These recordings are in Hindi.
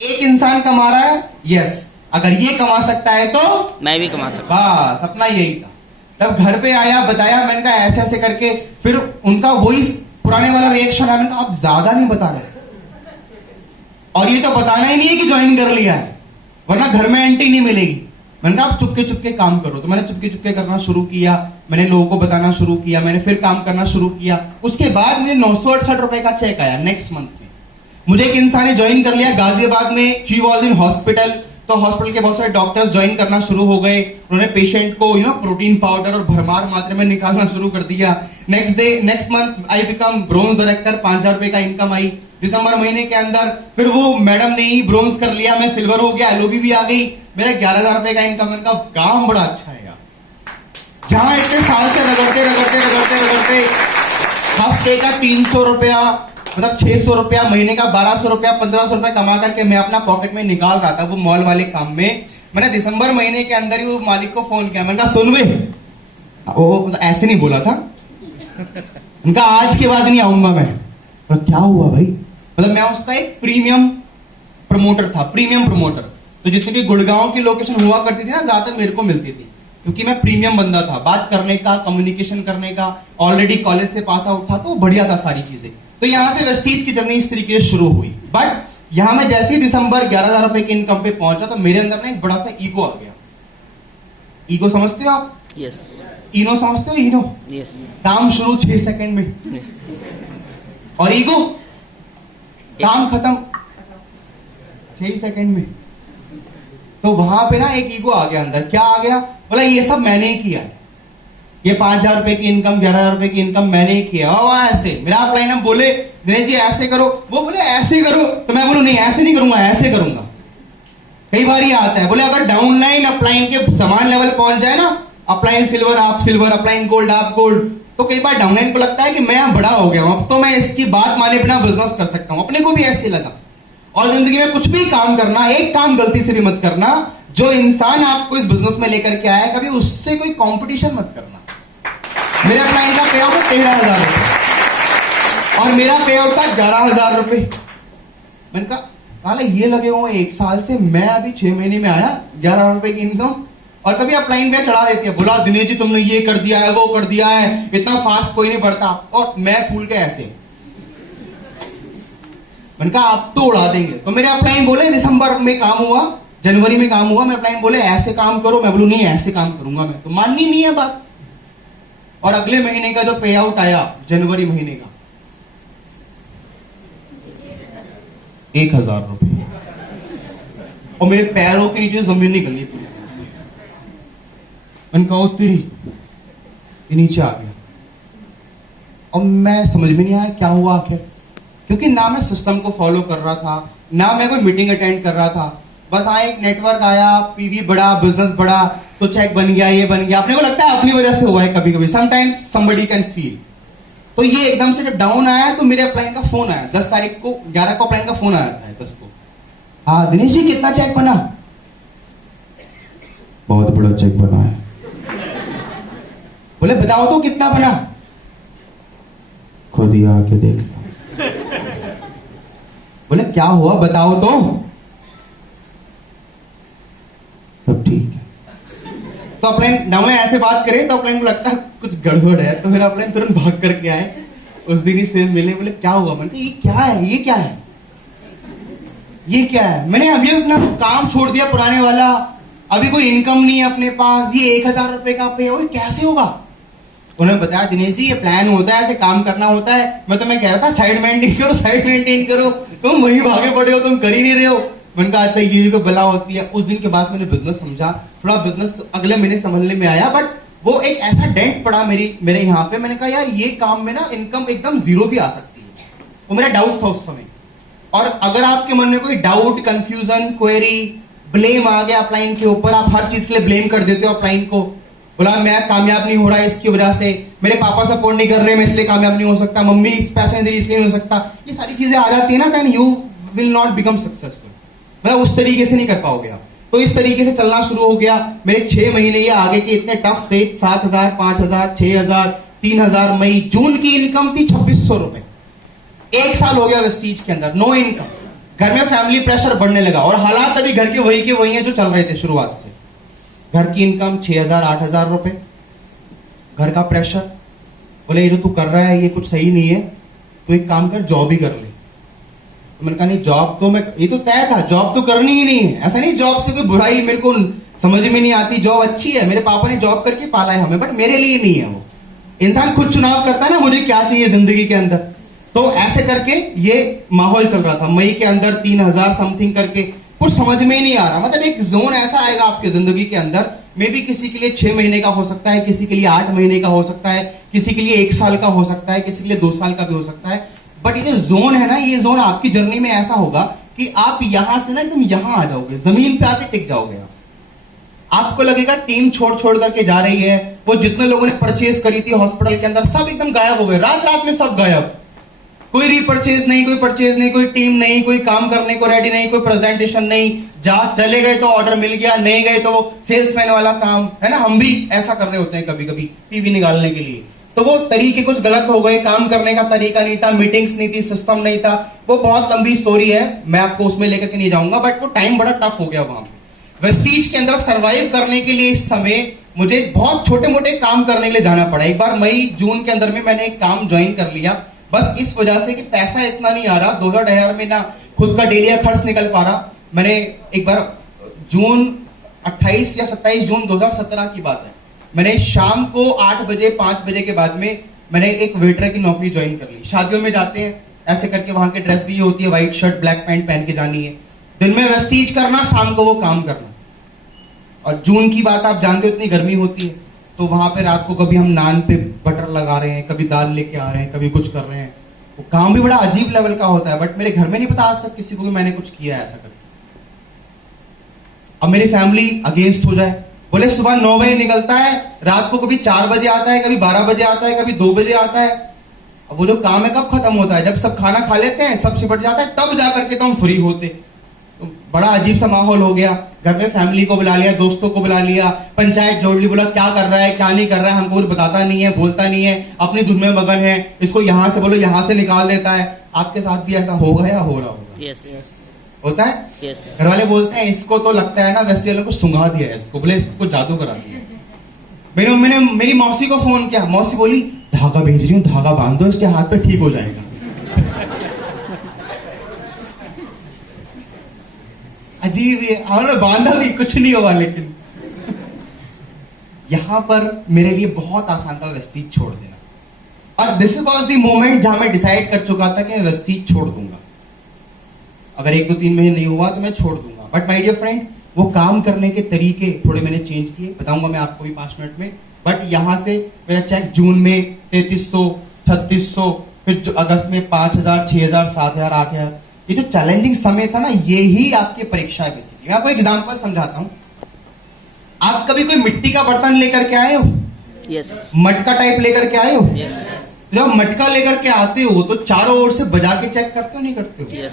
एक इंसान कमा रहा है, यस, अगर ये कमा सकता है तो मैं भी कमा सकता बस अपना यही था। तब घर पे आया, बताया, मैंने कहा ऐसे ऐसे करके, फिर उनका वही पुराने वाला रिएक्शन है, मैंने कहा आप ज्यादा नहीं बता रहे, और ये तो बताना ही नहीं है कि ज्वाइन कर लिया है, वरना घर में एंट्री नहीं मिलेगी। मैंने कहा आप चुपके चुपके काम करो। तो मैंने चुपके चुपके करना शुरू किया, मैंने लोगों को बताना शुरू किया, मैंने फिर काम करना शुरू किया। उसके बाद मुझे 968 रुपए का चेक आया नेक्स्ट मंथ में। मुझे एक इंसान ने ज्वाइन कर लिया गाजियाबाद में, शी वॉज इन हॉस्पिटल। तो हॉस्पिटल के बहुत सारे डॉक्टर्स ज्वाइन करना शुरू हो गए, उन्होंने पेशेंट को प्रोटीन पाउडर और भरमार मात्रा में निकालना शुरू कर दिया। Next month I become bronze director, 5,000 रुपए का इनकम आई। दिसंबर महीने के अंदर फिर वो मैडम ने ही ब्रोंज कर लिया, मैं सिल्वर हो गया, एलओबी भी आ गई, मेरा 11,000 रुपए का इनकम। मैंने कहा काम बड़ा अच्छा है यार, जहां इतने साल से रगड़ते रगड़ते रगड़ते रगड़ते हफ्ते का 300 रुपया, मतलब 600 रुपया, महीने का 1200 रुपया, 1500 रुपया कमा करके मैं अपना पॉकेट में निकाल रहा था वो मॉल वाले काम में। मैंने दिसंबर महीने के अंदर ही वो मालिक को फोन किया, मैंने कहा सुन वे, वो मतलब ऐसे नहीं बोला था, उनका आज के बाद नहीं आऊंगा मैं। तो क्या हुआ भाई? मतलब मैं उसका एक प्रीमियम प्रमोटर था, प्रीमियम प्रमोटर। तो जितनी भी गुड़गांव की लोकेशन हुआ करती थी ना, ज्यादातर मेरे को मिलती थी, क्योंकि मैं प्रीमियम बंदा था, बात करने का, कम्युनिकेशन करने का, ऑलरेडी कॉलेज से पास आउट था, तो बढ़िया था सारी चीजें। तो यहां से वेस्टीज की जर्नी इस तरीके से शुरू हुई। बट यहां मैं जैसे ही दिसंबर 11,000 रुपए की इनकम पे पहुंचा, तो मेरे अंदर ना एक बड़ा सा ईगो आ गया। ईगो समझते हो आप? यस इनो समझते हो? इनो यस काम शुरू 6 सेकंड में, और ईगो काम खत्म 6 सेकंड में। तो वहां पे ना एक ईगो आ गया अंदर। क्या आ गया? बोला ये सब मैंने ही किया है, ये 5,000 रुपए की इनकम, 11,000 रुपए की इनकम मैंने ही किया। ऐसे मेरा अपलाइन हम बोले दिनेश जी ऐसे करो, वो बोले ऐसे करो, तो मैं बोलूं नहीं ऐसे नहीं करूंगा, ऐसे करूंगा। कई बार ये आता है, बोले अगर डाउनलाइन अपलाइन के समान लेवल पहुंच जाए ना, अपलाइन सिल्वर आप सिल्वर, अपलाइन गोल्ड आप गोल्ड, तो कई बार डाउनलाइन को लगता है कि मैं बड़ा हो गया हूं, अब तो मैं इसकी बात माने बिना बिजनेस कर सकता हूं। अपने को भी ऐसे लगा। और जिंदगी में कुछ भी काम करना, एक काम गलती से भी मत करना, जो इंसान आपको इस बिजनेस में लेकर के आया, कभी उससे कोई कंपटीशन मत करना। मेरे अपलाइन का पे आउट है 13,000 रुपए और मेरा पे आउट था 11,000 रुपए। मैंने कहा ये लगे हुए 1 साल से, मैं अभी 6 महीने में आया 11,000 रुपए की इनकम, और कभी अपलाइन पे चढ़ा देती है, बोला दिनेश जी तुमने ये कर दिया है, वो कर दिया है, इतना फास्ट कोई नहीं बढ़ता, और मैं फूल के ऐसे। मैंने कहा आप तो उड़ा देंगे। तो मेरे अपलाइन बोले दिसंबर में काम हुआ, जनवरी में काम हुआ, मैं अपलाइन बोले ऐसे काम करो, मैं बोलूं नहीं ऐसे काम करूंगा मैं, तो माननी नहीं है बात। और अगले महीने का जो पे आउट आया जनवरी महीने का 1,000 रुपए, और मेरे पैरों के नीचे जमीन निकल गई पूरी। मैंने कहा तेरी, ये नीचे आ गया। और मैं समझ में नहीं आया क्या हुआ आखिर, क्योंकि ना मैं सिस्टम को फॉलो कर रहा था, ना मैं कोई मीटिंग अटेंड कर रहा था। बस एक नेटवर्क आया, पीवी बढ़ा, बिजनेस बढ़ा, तो चेक बन गया, ये बन गया। अपने को लगता है अपनी वजह से हुआ है, कभी कभी समटाइम्स समबडी कैन फील। तो ये एकदम से जब डाउन आया, तो मेरे अपलाइन का फोन आया 10 तारीख को, 11 को अपलाइन का फोन आया था 10 को। हाँ दिनेश जी कितना चेक बना? बहुत बड़ा चेक बना है। बोले बताओ तो कितना बना? खुद ही आके देख लो। बोले क्या हुआ बताओ तो। सब ठीक है। तो अपलाइन ना मैं ऐसे बात करे, तो अपलाइन को लगता है कुछ गड़बड़ है, तो मेरा अपलाइन तुरंत भाग करके आए। उस दिन ही सेम मिले, बोले क्या हुआ? मैंने कहा ये क्या है, ये क्या है, ये क्या है? मैंने अभी अपना काम छोड़ दिया पुराने वाला, अभी कोई इनकम नहीं है अपने पास, ये 1,000 रुपए का पे हो, कैसे होगा? उन्होंने बताया दिनेश जी ये प्लान होता है, ऐसे काम करना होता है। मैं तुम्हें कह रहा था साइड मेंटेन करो, साइड मेंटेन करो, तुम वहीं भागे पड़े हो, तुम कर ही नहीं रहे हो। मैंने कहा अच्छा ये भी कोई बला होती है। उस दिन के बाद मैंने बिजनेस समझा, थोड़ा बिजनेस अगले महीने संभलने में आया, बट वो एक ऐसा डेंट पड़ा मेरे यहाँ पे। मैंने कहा यार ये काम में ना इनकम एकदम जीरो भी आ सकती है, वो मेरा डाउट था उस समय। और अगर आपके मन में कोई डाउट, कंफ्यूजन, क्वेरी, ब्लेम आ गया अपलाइन के ऊपर, आप हर चीज के लिए ब्लेम कर देते हो अपलाइन को, बोला मैं कामयाब नहीं हो रहा इसकी वजह से, मेरे पापा सपोर्ट नहीं कर रहे मैं इसलिए कामयाब नहीं हो सकता, मम्मी इस पैसे नहीं दे रही इसलिए नहीं हो सकता, ये सारी चीजें आ जाती है ना, then you will not become successful. मतलब उस तरीके से नहीं कर पाओगे आप। तो इस तरीके से चलना शुरू हो गया। मेरे 6 महीने ये आगे के इतने टफ थे, 7,000, 5,000, 6,000, 3,000। मई जून की इनकम थी 2,600 रुपए। 1 साल हो गया वेस्टीज के अंदर, नो इनकम। घर में फैमिली प्रेशर बढ़ने लगा और हालात अभी घर के वही हैं जो चल रहे थे शुरुआत से। घर की इनकम 6,000 8,000 रुपए, घर का प्रेशर, बोले ये जो तू कर रहा है ये कुछ सही नहीं है, तो एक काम कर जॉब ही कर ले। तो मैंने कहा नहीं जॉब तो मैं, ये तो तय था जॉब तो करनी ही नहीं है, ऐसा नहीं जॉब से कोई बुराई मेरे को समझ में नहीं आती, जॉब अच्छी है, मेरे पापा ने जॉब करके पाला है हमें, बट मेरे लिए नहीं है वो। इंसान खुद चुनाव करता है ना मुझे क्या चाहिए जिंदगी के अंदर। तो ऐसे करके ये माहौल चल रहा था। मई के अंदर 3,000 समथिंग करके, कुछ समझ में ही नहीं आ रहा। मतलब एक जोन ऐसा आएगा आपकी जिंदगी के अंदर, मे भी किसी के लिए 6 महीने का हो सकता है, किसी के लिए 8 महीने का हो सकता है, किसी के लिए 1 साल का हो सकता है, किसी के लिए 2 साल का भी हो सकता है। बट ये जोन है ना, ये जोन आपकी जर्नी में ऐसा होगा कि आप यहां से ना एकदम यहां आ जाओगे, जमीन पे आके टिक जाओगे आप। आपको लगेगा टीम छोड़ छोड़ करके जा रही है, वो जितने लोगों ने परचेज करी थी हॉस्पिटल के अंदर सब एकदम गायब हो गए, रात रात में सब गायब। कोई रीपरचेज नहीं, कोई परचेज नहीं, कोई टीम नहीं, कोई काम करने को रेडी नहीं, कोई प्रेजेंटेशन नहीं, जा चले गए तो ऑर्डर मिल गया, नहीं गए तो वो सेल्समैन वाला काम है ना। हम भी ऐसा कर रहे होते हैं कभी कभी पीवी निकालने के लिए। तो वो तरीके कुछ गलत हो गए, काम करने का तरीका नहीं था, मीटिंग्स नहीं थी, सिस्टम नहीं था। वो बहुत लंबी स्टोरी है, मैं आपको उसमें लेकर के नहीं जाऊंगा, बट वो टाइम बड़ा टफ हो गया वहां पे। वेस्टीज के अंदर सरवाइव करने के लिए इस समय मुझे बहुत छोटे मोटे काम करने के लिए जाना पड़ा। एक बार मई जून के अंदर में मैंने एक काम ज्वाइन कर लिया, बस इस वजह से कि पैसा इतना नहीं आ रहा, 2,000 में ना खुद का डेली खर्च निकल पा रहा। मैंने एक बार जून 28 या 27 जून 2017 की बात है, मैंने शाम को 8 बजे 5 बजे के बाद में मैंने एक वेटर की नौकरी ज्वाइन कर ली। शादियों में जाते हैं ऐसे करके, वहां की ड्रेस भी ये होती है, व्हाइट शर्ट ब्लैक पैंट पहन के जानी है, दिन में वेस्टीज करना, शाम को वो काम करना। और जून की बात आप जानते हो इतनी गर्मी होती है, तो वहां पे रात को कभी हम नान पे बटर लगा रहे हैं, कभी दाल लेके आ रहे हैं, कभी कुछ कर रहे हैं। वो काम भी बड़ा अजीब लेवल का होता है, बट मेरे घर में नहीं पता आज तक किसी को भी मैंने कुछ किया है ऐसा करके। अब मेरी फैमिली अगेंस्ट हो जाए, बोले सुबह 9 बजे निकलता है, रात को कभी 4 बजे आता है, कभी 12 बजे आता है, कभी 2 बजे आता है। अब वो जो काम है कब खत्म होता है? जब सब खाना खा लेते हैं, सब सिमट जाता है, तब जाकर के तो हम फ्री होते। तो बड़ा अजीब सा माहौल हो गया। घर में फैमिली को बुला लिया, दोस्तों को बुला लिया, पंचायत जोड़ ली, बोला क्या कर रहा है क्या नहीं कर रहा है, हमको कुछ बताता नहीं है, बोलता नहीं है, अपनी धुन में मगन है, इसको यहां से बोलो यहां से निकाल देता है। आपके साथ भी ऐसा होगा या हो रहा होगा? yes. होता है। घर वाले बोलते हैं इसको तो लगता है ना वेस्टी वालों को सुंघा दिया है, इसको बोले इसको जादू करा दिया। मेरी मम्मी ने मेरी मौसी को फोन किया, मौसी बोली धागा भेज रही हूँ, धागा बांध दो इसके हाथ पे, ठीक हो जाएगा। अजीब है, हमने बांधा भी कुछ नहीं होगा। लेकिन यहां पर मेरे लिए बहुत आसान था वेस्टीज छोड़ देना, और दिस वॉज द मोमेंट जहां मैं डिसाइड कर चुका था कि मैं वेस्टीज छोड़ दूंगा। अगर 1-2-3 महीने नहीं हुआ तो मैं छोड़ दूंगा। बट माय डियर फ्रेंड, वो काम करने के तरीके थोड़े मैंने चेंज किए, बताऊंगा मैं आपको भी 5 मिनट में। बट यहां से मेरा चेक जून में 3300, 3600, फिर अगस्त में 5,000, 6,000, 7,000, 8,000। ये जो चैलेंजिंग समय था ना, ये ही आपकी परीक्षा है बेसिकली। मैं आपको एग्जांपल समझाता हूं। आप कभी कोई मिट्टी का बर्तन लेकर के आए हो? yes. मटका टाइप लेकर के आए हो? yes. जब मटका लेकर के आते हो तो चारों ओर से बजा के चेक करते हो नहीं करते हो? yes.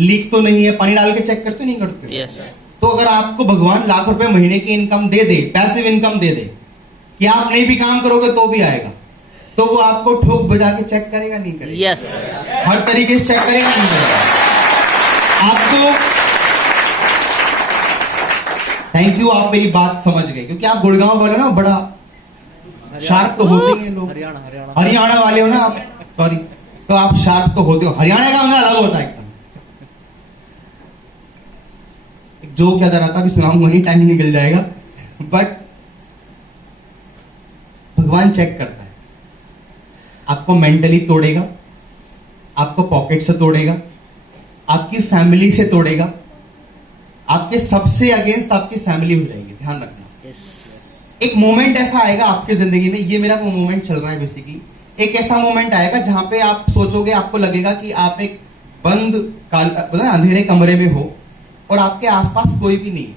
लीक तो नहीं है, पानी डाल के चेक करते हो नहीं करते हो? yes. तो अगर आपको भगवान लाख रुपए महीने की इनकम दे दे, पैसिव इनकम दे दे, कि आप नहीं भी काम करोगे तो भी आएगा, तो वो आपको ठोक बजा के चेक करेगा नहीं करेगा? yes. हर तरीके से चेक करेगा नहीं करेगा? आपको थैंक यू, आप मेरी बात समझ गए, क्योंकि आप गुड़गांव वाले ना बड़ा शार्प तो होते ही हैं लोग। हरियाणा वाले हो ना आप, सॉरी, तो आप शार्प तो होते हो। हरियाणा का मतलब अलग होता है एकदम। एक जोक याद आ रहा था, अभी सुनाऊंगा नहीं, टाइम निकल जाएगा। बट भगवान चेक करता है, आपको मेंटली तोड़ेगा, आपको पॉकेट से तोड़ेगा, आपकी फैमिली से तोड़ेगा, आपके सबसे अगेंस्ट आपकी फैमिली हो जाएगी, ध्यान रखना। एक मोमेंट ऐसा आएगा आपकी जिंदगी में, ये मेरा वो मोमेंट चल रहा है बेसिकली। एक ऐसा मोमेंट आएगा जहां पे आप सोचोगे, आपको लगेगा कि आप एक बंद अंधेरे कमरे में हो और आपके आसपास कोई भी नहीं है।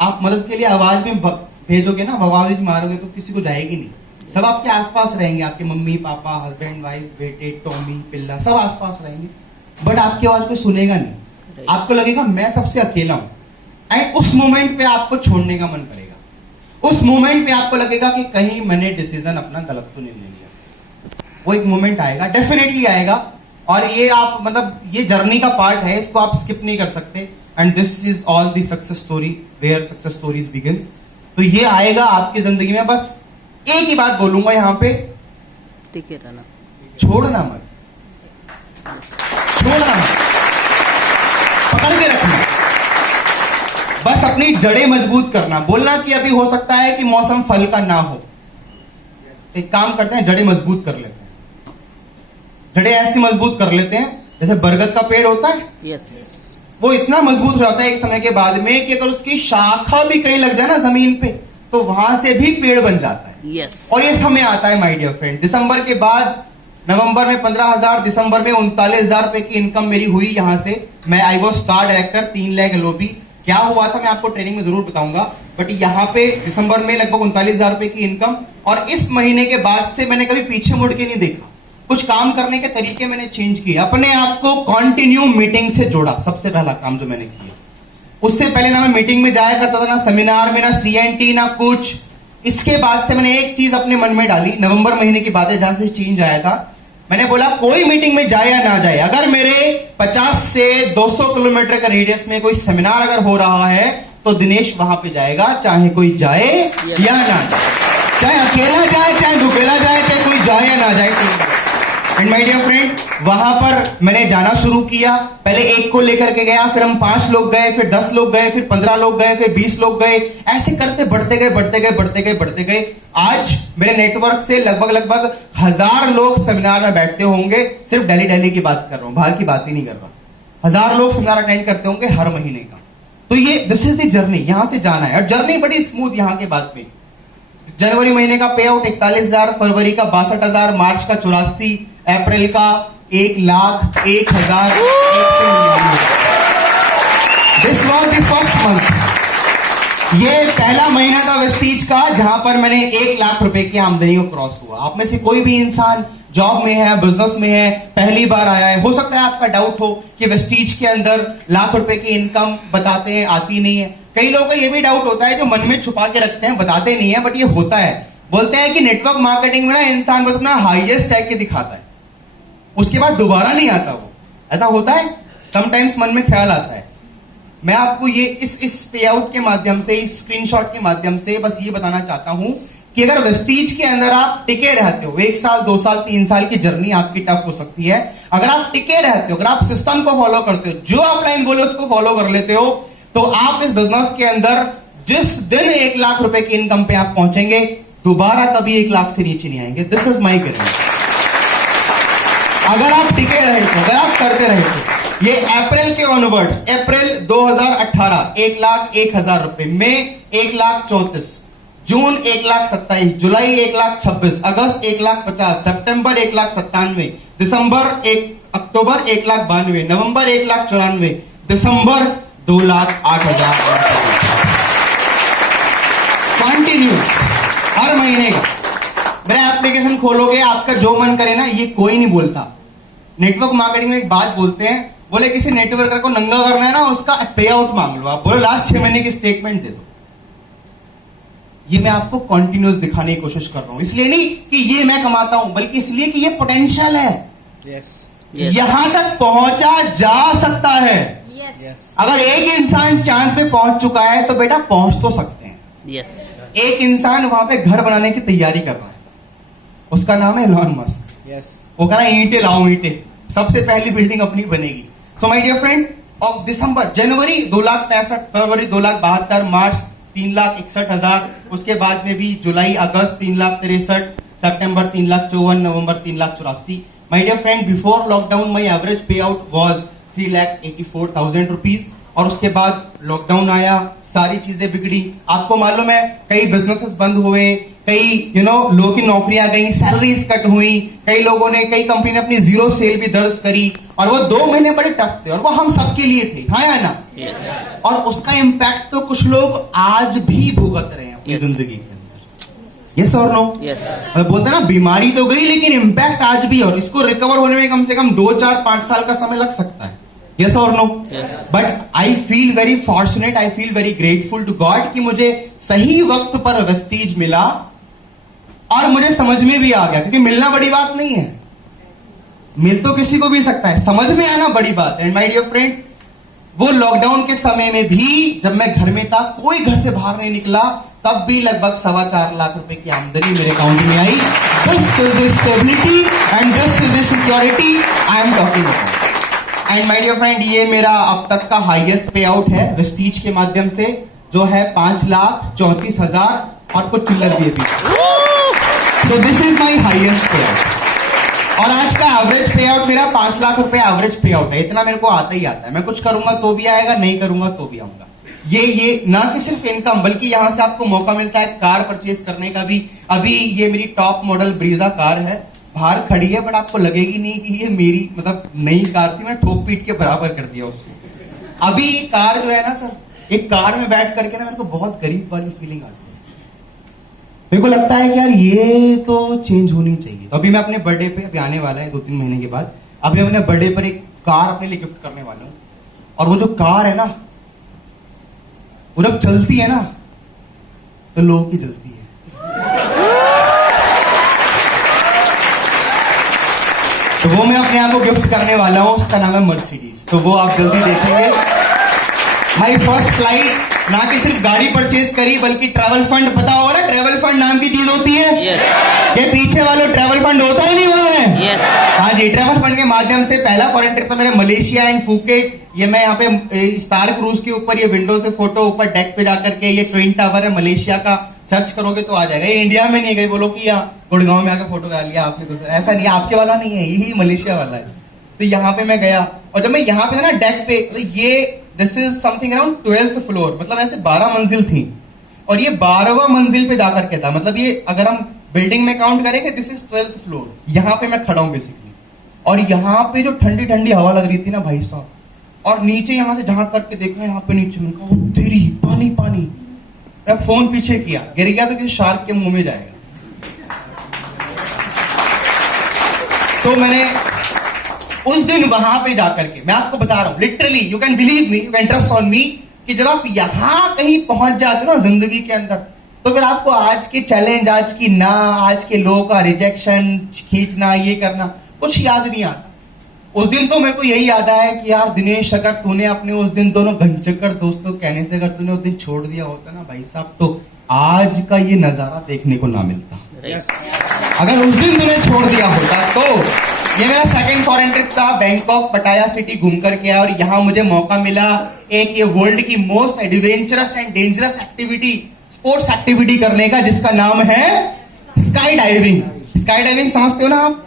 आप मदद के लिए आवाज में भेजोगे ना, आवाज मारोगे तो किसी को जाएगी नहीं। सब आपके आसपास रहेंगे, आपके मम्मी पापा, हस्बैंड वाइफ, बेटे, टॉमी, पिल्ला, सब आसपास रहेंगे, बट आपकी आवाज कोई सुनेगा नहीं। आपको लगेगा मैं सबसे अकेला हूं। एंड उस मोमेंट पे आपको छोड़ने का मन करेगा। उस मोमेंट पे आपको लगेगा कि कहीं मैंने डिसीजन अपना गलत तो नहीं ले लिया। वो एक मोमेंट आएगा, डेफिनेटली आएगा, और ये आप मतलब ये जर्नी का पार्ट है, इसको आप स्किप नहीं कर सकते। And this is all the success story where success stories begins. तो ये आएगा आपकी जिंदगी में। बस एक ही बात बोलूंगा यहाँ पे, टिके रहना, छोड़ना मत, छोड़ना मत, पकड़ के रखना, बस अपनी जड़ें मजबूत करना। बोलना कि अभी हो सकता है कि मौसम फल का ना हो, एक काम करते हैं, जड़ें मजबूत कर लेते हैं। जड़ें ऐसी मजबूत कर लेते हैं जैसे बरगद का पेड़ होता है, यस, वो इतना मजबूत हो जाता है एक समय के बाद में कि अगर उसकी शाखा भी कहीं लग जाए ना जमीन पे, तो वहां से भी पेड़ बन जाता है। यस। और ये समय आता है माय डियर फ्रेंड, दिसंबर के बाद, नवंबर में 15,000, दिसंबर में 39,000 रुपए की इनकम मेरी हुई यहां से। मैं I was star director, 3 lakh LOP. क्या हुआ था मैं आपको ट्रेनिंग में जरूर बताऊंगा, बट यहाँ पे दिसंबर में लगभग 39,000 रुपए की इनकम। और इस महीने के बाद से मैंने कभी पीछे मुड़ के नहीं देखा। कुछ काम करने के तरीके मैंने चेंज किए, अपने आप को कंटिन्यू मीटिंग से जोड़ा। सबसे पहला काम जो मैंने किया, उससे पहले ना मैं मीटिंग में जाया करता था, ना सेमिनार में, ना सीएनटी, ना कुछ। इसके बाद से मैंने एक चीज अपने मन में डाली, नवंबर महीने की बात है जहां से चेंज आया था। मैंने बोला कोई मीटिंग में जाए या ना जाए, अगर मेरे 50 से 200 किलोमीटर का रेडियस में कोई सेमिनार अगर हो रहा है तो दिनेश वहां पे जाएगा, चाहे कोई जाए या ना जाए, चाहे अकेला जाए, चाहे दुकेला जाए, चाहे कोई जाए या ना जाए। एंड माय डियर फ्रेंड, वहां पर मैंने जाना शुरू किया। पहले एक को लेकर के गया, फिर हम 5 लोग गए, फिर 10 लोग गए, फिर 15 लोग गए, फिर 20 लोग गए। ऐसे करते बढ़ते गए, बढ़ते गए, बढ़ते गए, बढ़ते गए। आज मेरे नेटवर्क से लगभग 1000 लोग सेमिनार में बैठते होंगे। सिर्फ दिल्ली की बात कर रहा हूं, बाहर की बात ही नहीं कर रहा। 1000 लोग सेमिनार अटेंड करते होंगे हर महीने का। तो ये दिस इज द जर्नी, यहां से जाना है। और जर्नी बड़ी स्मूथ यहां के बाद में। जनवरी महीने का पे आउट 41,000, फरवरी का 62,000, मार्च का 84, अप्रैल का 1,01,199। This was the first month. ये पहला महीना था वेस्टीज का जहां पर मैंने 1 लाख रुपए की आमदनी को क्रॉस हुआ। आप में से कोई भी इंसान जॉब में है, बिजनेस में है, पहली बार आया है, हो सकता है आपका डाउट हो कि वेस्टीज के अंदर लाख रुपए की इनकम बताते हैं, आती नहीं है। कई लोगों का ये भी डाउट होता है जो मन में छुपा के रखते हैं, बताते नहीं है, बट ये होता है। बोलते हैं कि नेटवर्क मार्केटिंग में ना इंसान बस अपना हाईएस्ट टैग के दिखाता है, उसके बाद दोबारा नहीं आता वो। ऐसा होता है, समटाइम्स मन में ख्याल आता है। मैं आपको ये इस पे आउट के माध्यम से, इस स्क्रीनशॉट के माध्यम से बस ये बताना चाहता हूं कि अगर वेस्टीज के अंदर आप टिके रहते हो, 1 साल, 2 साल, 3 साल की जर्नी आपकी टफ हो सकती है। अगर आप टिके रहते हो, अगर आप सिस्टम को फॉलो करते हो, जो अपलाइन बोले उसको फॉलो कर लेते हो, तो आप इस बिजनेस के अंदर जिस दिन 1 लाख रुपए की इनकम पे आप पहुंचेंगे, दोबारा कभी 1 लाख से नीचे नहीं आएंगे। This is my guarantee. अगर आप टिके रहे थे, अगर आप करते रहे थे, ये अप्रैल के ऑनवर्ड्स, अप्रैल 2018 1,01,000 रुपए, मई 1,34,000, जून 1,27,000, जुलाई 1,26,000, अगस्त 1,50,000, सितंबर 1,97,000, दिसंबर अक्टूबर 1,92,000, नवंबर 1,94,000, दिसंबर 2,08,000। कंटिन्यू हर महीने का। मेरा एप्लीकेशन खोलोगे, आपका जो मन करे ना, ये कोई नहीं बोलता। नेटवर्क मार्केटिंग में एक बात बोलते हैं, बोले किसी नेटवर्कर को नंगा करना है ना, उसका पे आउट मांग लो। आप बोलो लास्ट 6 महीने की स्टेटमेंट दे दो। ये मैं आपको कॉन्टिन्यूस दिखाने की कोशिश कर रहा हूं, इसलिए नहीं कि ये मैं कमाता हूं, बल्कि इसलिए कि ये पोटेंशियल है। यस, यहां तक पहुंचा जा सकता है। अगर एक इंसान चांद पे पहुंच चुका है तो बेटा पहुंच तो सकते हैं। यस। एक इंसान वहां पे घर बनाने की तैयारी कर रहा है, उसका नाम है एलन मस्क। यस। वो कह रहा है ईंटें लाओ, ईंटें, सबसे पहली बिल्डिंग अपनी बनेगी। So my dear friend, of दिसंबर, जनवरी 2,65,000, फरवरी 2,72,000, मार्च 3,61,000, उसके बाद में भी जुलाई अगस्त 3,63,000, सितंबर 3,54,000, नवंबर 3,84,000। My dear friend, before lockdown my average pay out was 3,84,000 rupees. और उसके बाद लॉकडाउन आया, सारी चीजें बिगड़ी। आपको मालूम है कई बिजनेसेस बंद हुए, कई लोगों की नौकरियां गई, सैलरीज कट हुई, कई लोगों ने, कई कंपनी ने अपनी 0 सेल भी दर्ज करी। और वो 2 महीने बड़े टफ थे और वो हम सबके लिए थे, हाँ या ना? और उसका इम्पैक्ट तो कुछ लोग आज भी भुगत रहे हैं अपनी जिंदगी के अंदर। यस और नो? बोलते हैं ना, बीमारी तो गई लेकिन इम्पैक्ट आज भी, और इसको रिकवर होने में कम से कम 2, 4, 5 साल का समय लग सकता है। Yes or no? But I feel very fortunate, I feel very grateful to God कि मुझे सही वक्त पर वेस्टीज मिला और मुझे समझ में भी आ गया, क्योंकि मिलना बड़ी बात नहीं है। मिल तो किसी को भी सकता है, समझ में आना बड़ी बात है। एंड माय डियर फ्रेंड, वो लॉकडाउन के समय में भी जब मैं घर में था, कोई घर से बाहर नहीं निकला, तब भी लगभग 4.25 लाख रुपए की आमदनी मेरे अकाउंट में आई। This is the stability and this is the security I am talking about. And my dear friend, ये मेरा अब तक का हाईएस्ट पे आउट है वेस्टीज के माध्यम से, जो है 5,34,000 और कुछ चिल्लर भी है। So this is my highest पे आउट। और आज का एवरेज पे आउट मेरा 5 लाख रुपए एवरेज पे आउट है। इतना मेरे को आता ही आता है। मैं कुछ करूंगा तो भी आएगा, नहीं करूंगा तो भी आऊंगा। ये ना कि सिर्फ इनकम, बल्कि यहां से आपको मौका मिलता है कार परचेज करने का भी। अभी ये मेरी टॉप मॉडल ब्रीजा कार है, बाहर खड़ी है, बट आपको लगेगी नहीं कि ये मेरी मतलब नई कार थी। मैं ठोक पीट के बराबर कर दिया उसको। अभी ये कार जो है ना सर, एक कार में बैठ करके ना मेरे को बहुत गरीब वाली फीलिंग आती है। मेरे को लगता है कि यार ये तो चेंज होनी चाहिए। तो अभी मैं अपने बर्थडे पे, अभी आने वाला है 2-3 महीने के बाद, अभी अपने बर्थडे पर एक कार अपने लिए गिफ्ट करने वाला हूं। और वो जो कार है ना, वो जब चलती है ना तो लोगों की जलती है। तो वो मैं अपने आप को गिफ्ट करने वाला हूं, उसका नाम है मर्सिडीज। तो वो आप जल्दी देखेंगे। माई फर्स्ट फ्लाइट, ना कि सिर्फ गाड़ी परचेज करी बल्कि ट्रैवल फंड, पता होगा ना ट्रैवल फंड नाम की चीज होती है। ये पीछे वालों ट्रैवल फंड होता ही नहीं होता है। हाँ जी, ट्रैवल फंड के माध्यम से पहला फॉरेन ट्रिप तो मेरे मलेशिया एंड फुकेट। ये मैं यहाँ पे स्टार क्रूज के ऊपर, ये विंडो से फोटो, ऊपर डेक पे जाकर के, ये ट्विन टावर है मलेशिया का, सर्च करोगे तो आ जाएगा। ये इंडिया में नहीं गए, बोलो कि यहाँ गुड़गांव में आकर फोटो डाल लिया आपने, तो ऐसा नहीं, आपके वाला नहीं है, यही मलेशिया वाला है। तो यहाँ पे मैं गया, और जब मैं यहाँ पे था ना डेक पे, तो ये this is something around 12th floor, मतलब ऐसे 12 मंजिल थी। और ये 12वां मंजिल पे जाकर के था, मतलब ये अगर हम बिल्डिंग में काउंट करेंगे, दिस इज 12th फ्लोर। यहाँ पे मैं खड़ा हूं बेसिकली, और यहाँ पे जो ठंडी ठंडी हवा लग रही थी ना भाई साहब, और नीचे यहाँ से जहां करके देखा, यहाँ पे नीचे मैंने कहा तेरी पानी पानी। मैं फोन पीछे किया, गिर गया तो किसी शार्क के मुंह में जाएगा। तो मैंने उस दिन वहां पे जाकर के, मैं आपको बता रहा हूं literally, you can believe me, you can trust on me, कि जब आप यहां कहीं पहुंच जाते हो ना जिंदगी के अंदर, तो फिर आपको आज के चैलेंज, आज की ना, आज के लोगों का रिजेक्शन, खींचना, ये करना, कुछ याद नहीं आता। उस दिन तो मेरे को यही याद आया कि यार दिनेश, अगर तूने अपने उस दिन दोनों घनचक्कर दोस्तों कहने से अगर तूने उस दिन छोड़ दिया होता ना भाई साहब, तो आज का ये नजारा देखने को ना मिलता। अगर उस दिन तूने छोड़ दिया होता तो। ये मेरा सेकंड फॉरेन ट्रिप था, बैंकॉक पटाया सिटी घूम करके आया, और यहाँ मुझे मौका मिला एक ये वर्ल्ड की most adventurous and dangerous activity, sports activity करने का, जिसका नाम है स्काई डाइविंग। स्काई डाइविंग समझते हो ना आप?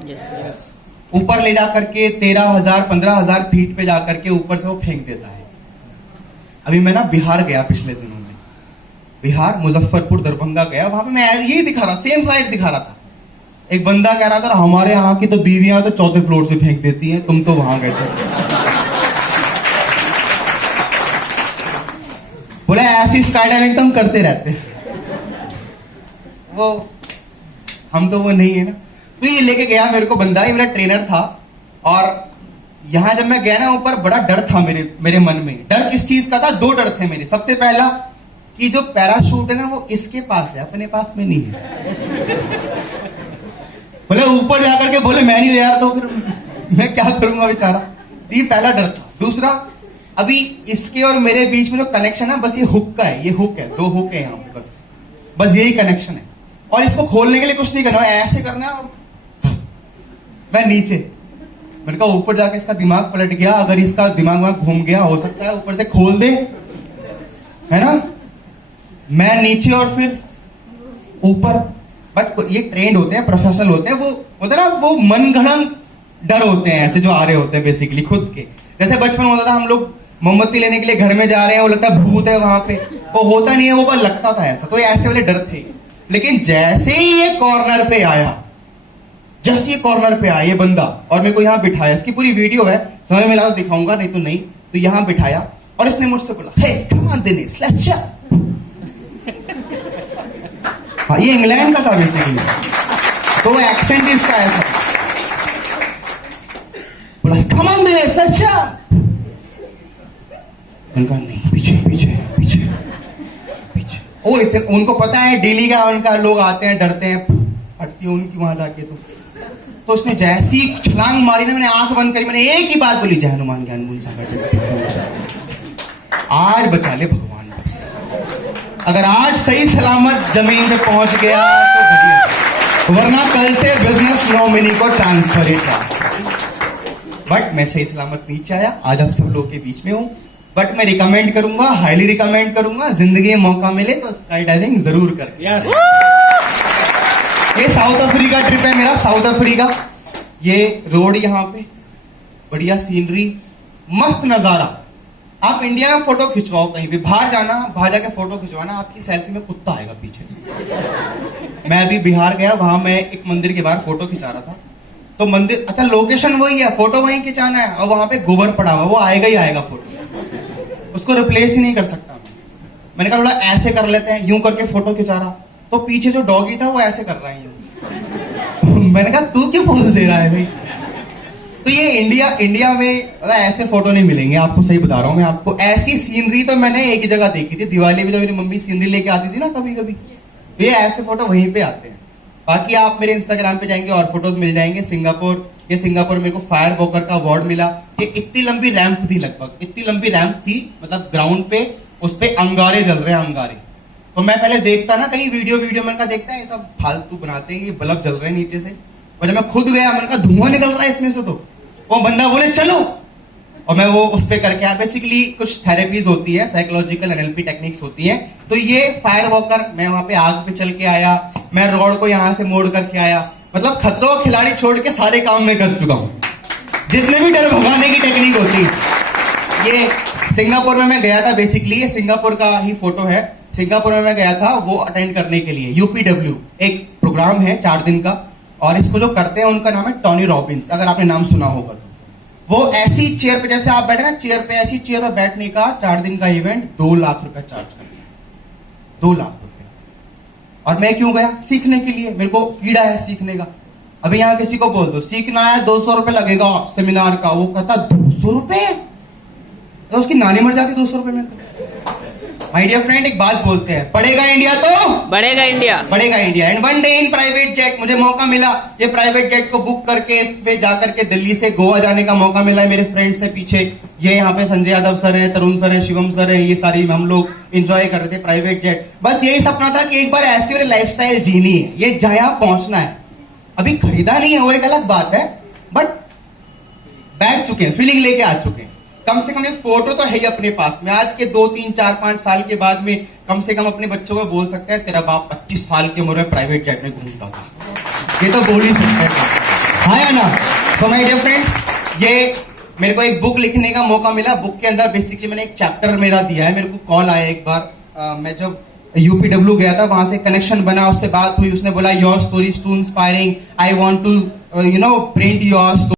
ऊपर ले जाकर के 13,000-15,000 फीट पे जाकर के ऊपर से वो फेंक देता है। अभी मैं ना बिहार गया पिछले दिनों में, बिहार मुजफ्फरपुर दरभंगा गया, वहां पे मैं यही दिखा रहा, सेम स्लाइड दिखा रहा था। एक बंदा कह रहा था हमारे यहाँ की तो बीवियां तो 4थे फ्लोर से फेंक देती हैं, तुम तो वहां गए थे। बोला ऐसी स्काई डाइविंग तो हम करते रहते हैं, वो हम तो वो नहीं है ना। तो ये लेके गया मेरे को बंदा, ये मेरा ट्रेनर था। और यहां जब मैं गया ना ऊपर, बड़ा डर था मेरे मन में। डर किस चीज का था? 2 डर थे मेरे। सबसे पहला कि जो पैराशूट है ना वो इसके पास है, अपने पास में नहीं है। बोले ऊपर जाकर के बोले मैं नहीं ले यार, तो फिर मैं क्या करूंगा बेचारा। ये पहला डर था। दूसरा, अभी इसके और मेरे बीच में जो कनेक्शन है, बस ये हुक का है, ये हुक है, 2 हुक है यहाँ पे, बस यही कनेक्शन है। और इसको खोलने के लिए कुछ नहीं करना है, ऐसे करना है और मैं नीचे। मैंने कहा ऊपर जाके इसका दिमाग पलट गया, अगर इसका दिमाग घूम गया, हो सकता है ऊपर से खोल दे, है ना। मैं नीचे और फिर ऊपर। बट ये ट्रेंड होते हैं, प्रोफेशनल होते हैं, वो होता है ना, वो मनगढ़ंत डर होते हैं ऐसे जो आ रहे होते हैं बेसिकली खुद के। जैसे बचपन होता था, हम लोग मोमबत्ती लेने के लिए घर में जा रहे हैं, वो लगता है भूत है वहां पे, वो होता नहीं है, वो बस लगता था ऐसा। तो ऐसे वाले डर थे। लेकिन जैसे ही ये कॉर्नर पे आया, जैसे ये कॉर्नर पे आया ये बंदा, और मेरे को यहाँ बिठाया, इसकी पूरी वीडियो है, समय मिला तो दिखाऊंगा, नहीं तो नहीं। तो यहाँ बिठाया और इसने मुझसे बोला, hey come on Dinesh, let's chat. हाँ, ये इंग्लैंड का था बेसिकली, तो एक्सेंट इसका ऐसा बोला, कम ऑन दिनेश, लेट्स चैट। मैंने कहा नहीं, पीछे पीछे पीछे पीछे। ओ इतने उनको पता है डेली का, उनका लोग आते हैं, डरते हैं, फटती है उनकी वहां जाके। तो तो उसने जैसी छलांग मारी ना, मैंने आंख बंद करी, मैंने एक ही बात बोली, जय हनुमान ज्ञान गुण सागर। आज बचा ले भगवान बस। अगर आज सही सलामत जमीन पे पहुंच गया तो बढ़िया, वरना कल से बिजनेस नॉमिनी को ट्रांसफर ही बट मैं सही सलामत नीचे आया, आज आप सब लोग के बीच में हूं। बट मैं रिकमेंड करूंगा, हाईली रिकमेंड करूंगा, जिंदगी में मौका मिले तो स्काई डाइविंग जरूर करें। यस। ये साउथ अफ्रीका ट्रिप है मेरा, साउथ अफ्रीका। ये रोड यहाँ पे, बढ़िया सीनरी, मस्त नजारा। आप इंडिया में फोटो खिंचवाओ, कहीं भी बाहर जाना, बाहर जाके फोटो खिंचवाना, आपकी सेल्फी में कुत्ता आएगा पीछे से। मैं अभी बिहार गया, वहां मैं एक मंदिर के बाहर फोटो खिंचा रहा था, तो मंदिर, अच्छा लोकेशन वही है, फोटो वहीं खिंचाना है, और वहां पे गोबर पड़ा हुआ, वो आएगा ही आएगा फोटो, उसको रिप्लेस ही नहीं कर सकता। मैंने कहा थोड़ा ऐसे कर लेते हैं, यूं करके फोटो खिंचा रहा, तो पीछे जो डॉगी था वो ऐसे कर रहा है यूं। मैंने कहा तू क्यों पोज दे रहा है भाई? तो ये इंडिया में ऐसे फोटो नहीं मिलेंगे, आपको सही बता रहा हूं मैं आपको। ऐसी सीनरी तो मैंने एक ही जगह देखी थी, दिवाली में जब मेरी मम्मी सीनरी लेके आती थी ना कभी कभी, ये ऐसे फोटो वहीं पे आते हैं। बाकी आप मेरे इंस्टाग्राम पे जाएंगे और फोटोज मिल जाएंगे। सिंगापुर, ये सिंगापुर मेरे को फायर वॉकर का अवार्ड मिला। ये इतनी लंबी रैंप थी, लगभग इतनी लंबी रैंप थी, मतलब ग्राउंड पे, उस पे अंगारे जल रहे हैं, अंगारे। तो मैं पहले देखता ना कहीं वीडियो में का देखता है, ये सब फालतू बनाते हैं, ये बल्ब जल रहे हैं नीचे से। और जब मैं खुद गया, मैंने कहा धुआं निकल रहा है इसमें से, तो वो बंदा बोले चलो, और मैं वो उस पे करके, बेसिकली कुछ थेरेपीज होती है, साइकोलॉजिकल एनएलपी टेक्निक्स होती है। तो ये फायर वॉकर, मैं वहां पे आग पे चल के आया, मैं रॉड को यहां से मोड़ करके आया, मतलब खतरों खिलाड़ी छोड़ के सारे काम मैं कर चुका हूं, जितने भी डर भगाने की टेक्निक होती है। ये सिंगापुर में मैं गया था, बेसिकली ये सिंगापुर का ही फोटो है। सिंगापुर में मैं गया था वो अटेंड करने के लिए, यूपीडब्ल्यू एक प्रोग्राम है 4 दिन का, और इसको जो करते हैं उनका नाम है टोनी रॉबिन्स, अगर आपने नाम सुना होगा तो। वो ऐसी चेयर पे, जैसे आप बैठे ना चेयर पे, ऐसी चेयर पे बैठने का 4 दिन का इवेंट 2 लाख रुपए चार्ज कर दिया, 2 लाख रुपए। और मैं क्यों गया? सीखने के लिए, मेरे को कीड़ा है सीखने का। अभी यहाँ किसी को बोल दो सीखना है 200 रुपए लगेगा सेमिनार का, वो कहता 200 रुपए, तो उसकी नानी मर जाती 200 रुपए में। माय डियर फ्रेंड, एक बात बोलते हैं, पढ़ेगा इंडिया तो बढ़ेगा इंडिया, बढ़ेगा India. And one day in private jet, मुझे मौका मिला ये प्राइवेट जेट को बुक करके इस पे जाकर के दिल्ली से गोवा जाने का मौका मिला है। मेरे फ्रेंड्स है पीछे, ये यहाँ पे संजय यादव सर है, तरुण सर है, शिवम सर है, ये सारी हम लोग एंजॉय कर रहे थे प्राइवेट जेट। बस यही सपना था कि एक बार ऐसी वाली लाइफस्टाइल जीनी है, ये जहाँ पहुंचना है। अभी खरीदा नहीं है वो एक अलग बात है, बट बैठ चुके हैं, फीलिंग लेके आ चुके हैं। कम से कम ये फोटो तो है ही अपने पास में। आज के 2, 3, 4, 5 साल के बाद में कम से कम अपने बच्चों को बोल सकते हैं तेरा बाप 25 साल की उम्र में प्राइवेट जेट में घूमता था, ये तो बोल ही सकते हैं, हाँ या ना? सो माय डियर फ्रेंड्स, ये मेरे को एक बुक लिखने का मौका मिला। बुक के अंदर बेसिकली मैंने एक चैप्टर मेरा दिया है। मेरे को कॉल आया एक बार, मैं जब यूपीडब्ल्यू गया था, वहां से कनेक्शन बना, उससे बात हुई, उसने बोला your story is too inspiring, I want to print your